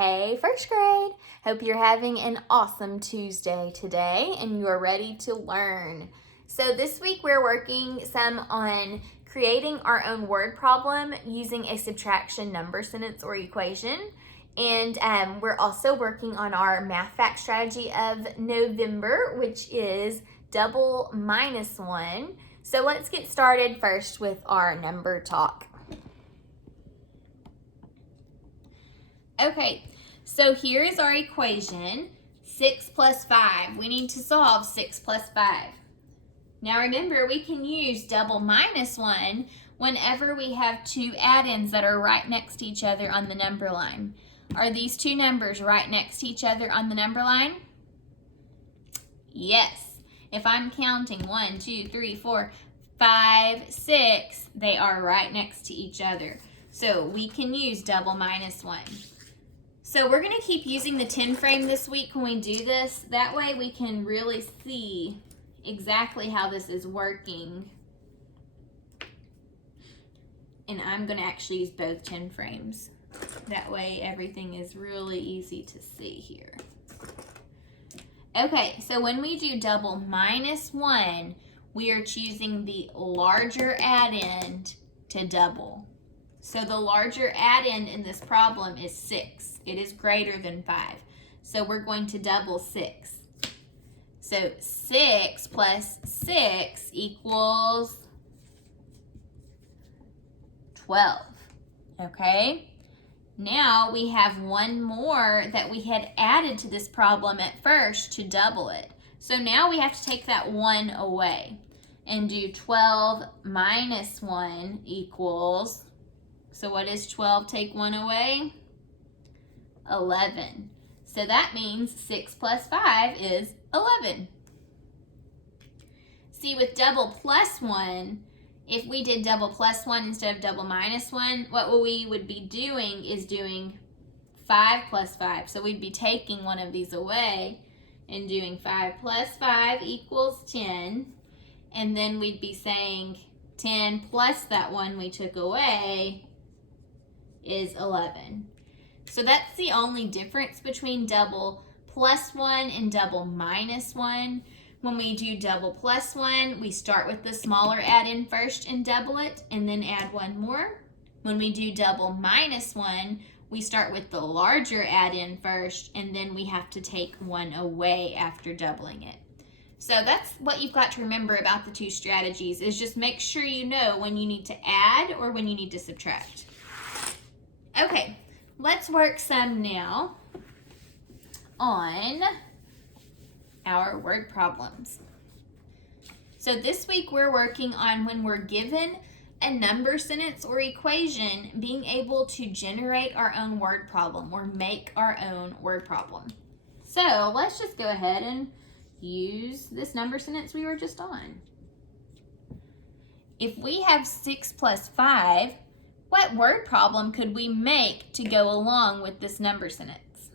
Hey, first grade! Hope you're having an awesome Tuesday today and you're ready to learn. So this week we're working some on creating our own word problem using a subtraction number sentence or equation. And we're also working on our math fact strategy of November, which is double minus 1. So let's get started first with our number talk. Okay, so here is our equation, 6 plus 5. We need to solve 6 plus 5. Now remember, we can use double minus 1 whenever we have two add-ins that are right next to each other on the number line. Are these two numbers right next to each other on the number line? Yes. If I'm counting 1, 2, 3, 4, 5, 6, they are right next to each other. So we can use double minus 1. So we're going to keep using the 10 frame this week when we do this. That way we can really see exactly how this is working. And I'm going to actually use both 10 frames. That way everything is really easy to see here. Okay, so when we do double minus 1, we are choosing the larger add-in to double. So the larger add-in in this problem is 6. It is greater than 5. So we're going to double 6. So 6 plus 6 equals 12. Okay? Now we have one more that we had added to this problem at first to double it. So now we have to take that 1 away and do 12 minus 1 equals, so what is 12 take 1 away? 11. So that means 6 plus 5 is 11. See, with double plus 1, if we did double plus 1 instead of double minus 1, what we would be doing is doing 5 plus 5. So we'd be taking one of these away and doing 5 plus 5 equals 10. And then we'd be saying 10 plus that one we took away is 11. So that's the only difference between double plus 1 and double minus 1. When we do double plus 1, we start with the smaller add-in first and double it, and then add one more. When we do double minus 1, we start with the larger add-in first, and then we have to take one away after doubling it. So that's what you've got to remember about the two strategies, is just make sure you know when you need to add or when you need to subtract. Okay, let's work some now on our word problems. So this week we're working on when we're given a number sentence or equation, being able to generate our own word problem or make our own word problem. So let's just go ahead and use this number sentence we were just on. If we have 6 plus 5, what word problem could we make to go along with this number sentence?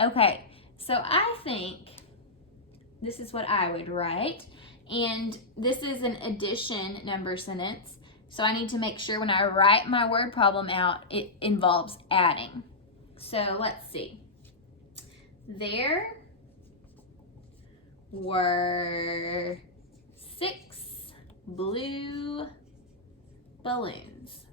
Okay, so I think this is what I would write, and this is an addition number sentence, so I need to make sure when I write my word problem out, it involves adding. So let's see. There were 6 blue balloons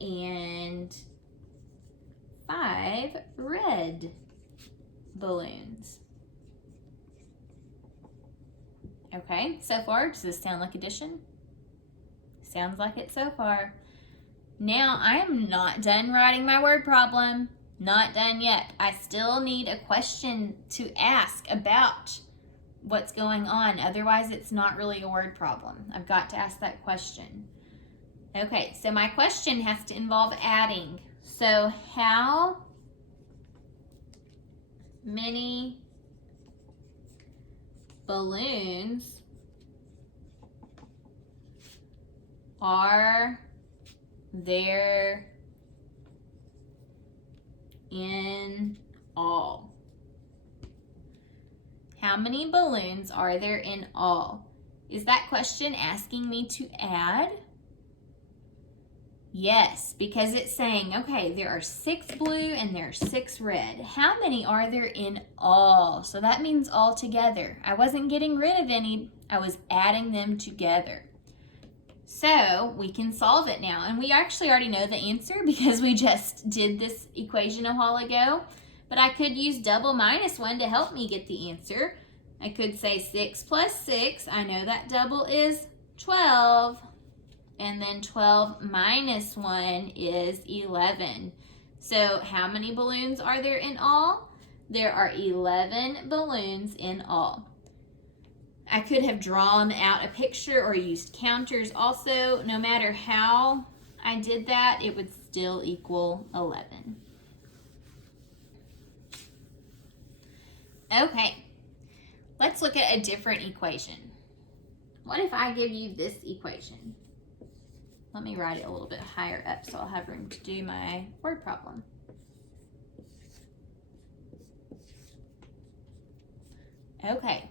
and 5 red balloons. Okay, so far, does this sound like addition? Sounds like it so far. Now, I am not done writing my word problem. Not done yet. I still need a question to ask about what's going on. Otherwise, it's not really a word problem. I've got to ask that question. Okay, so my question has to involve adding. So how many balloons are there in all? How many balloons are there in all? Is that question asking me to add? Yes, because it's saying, okay, there are 6 blue and there are 6 red. How many are there in all? So that means all together. I wasn't getting rid of any, I was adding them together. So we can solve it now. And we actually already know the answer because we just did this equation a while ago. But I could use double minus 1 to help me get the answer. I could say 6 plus 6. I know that double is 12. And then 12 minus 1 is 11. So how many balloons are there in all? There are 11 balloons in all. I could have drawn out a picture or used counters also. No matter how I did that, it would still equal 11. Okay, let's look at a different equation. What if I give you this equation? Let me write it a little bit higher up so I'll have room to do my word problem. Okay,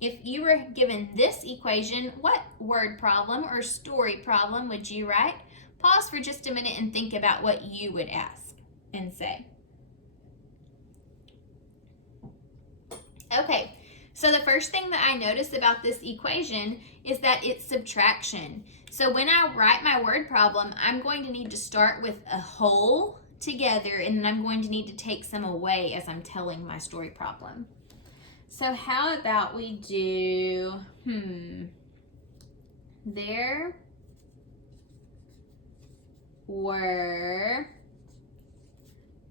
if you were given this equation, what word problem or story problem would you write? Pause for just a minute and think about what you would ask and say. Okay, so the first thing that I notice about this equation is that it's subtraction. So when I write my word problem, I'm going to need to start with a whole together, and then I'm going to need to take some away as I'm telling my story problem. So how about we do, there were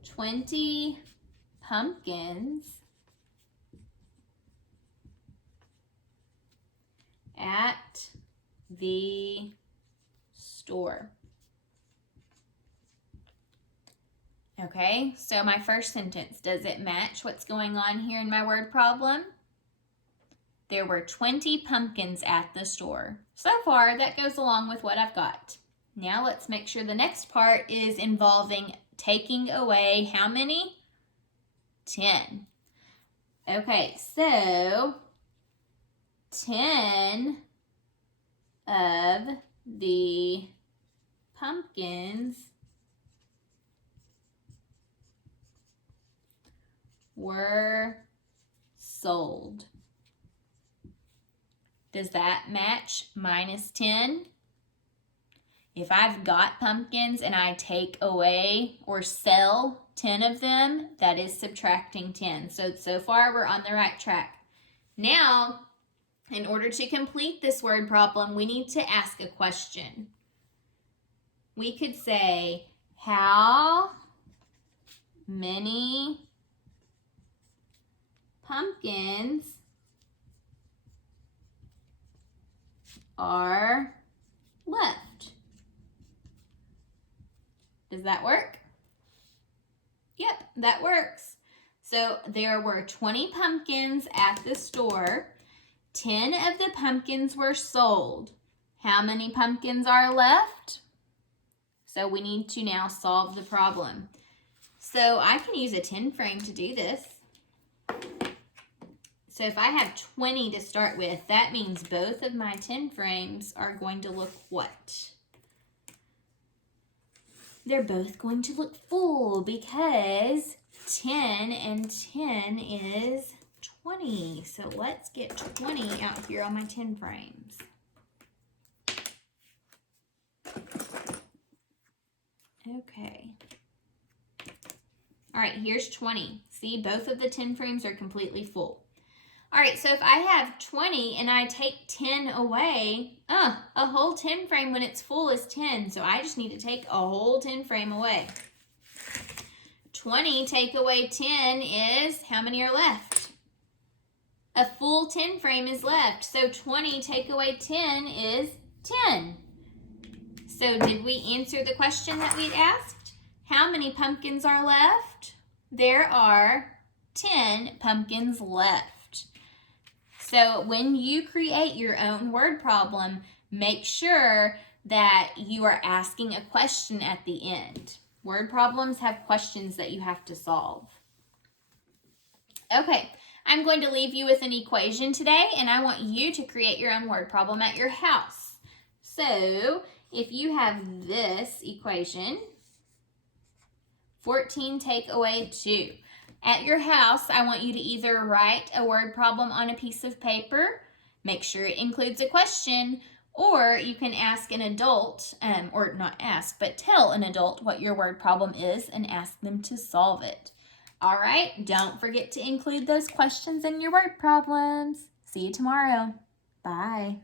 20 pumpkins at the store. Okay, so my first sentence, does it match what's going on here in my word problem? There were 20 pumpkins at the store. So far, that goes along with what I've got. Now let's make sure the next part is involving taking away how many? 10. Okay, so 10 of the pumpkins were sold. Does that match minus 10? If I've got pumpkins and I take away or sell 10 of them, that is subtracting 10. So far we're on the right track. Now, in order to complete this word problem, we need to ask a question. We could say, how many pumpkins are left? Does that work? Yep, that works. So there were 20 pumpkins at the store. 10 of the pumpkins were sold. How many pumpkins are left? So we need to now solve the problem. So I can use a 10 frame to do this. So if I have 20 to start with, that means both of my 10 frames are going to look what? They're both going to look full because 10 and 10 is 20. So let's get 20 out here on my 10 frames. Okay. All right, here's 20. See, both of the 10 frames are completely full. All right, so if I have 20 and I take 10 away, a whole 10 frame when it's full is 10. So I just need to take a whole 10 frame away. 20 take away 10 is, how many are left? A full 10 frame is left. So 20 take away 10 is 10. So did we answer the question that we'd asked? How many pumpkins are left? There are 10 pumpkins left. So when you create your own word problem, make sure that you are asking a question at the end. Word problems have questions that you have to solve. Okay, I'm going to leave you with an equation today, and I want you to create your own word problem at your house. So, if you have this equation, 14 take away 2. At your house, I want you to either write a word problem on a piece of paper, make sure it includes a question, or you can ask an adult, or not ask, but tell an adult what your word problem is and ask them to solve it. All right, don't forget to include those questions in your word problems. See you tomorrow. Bye.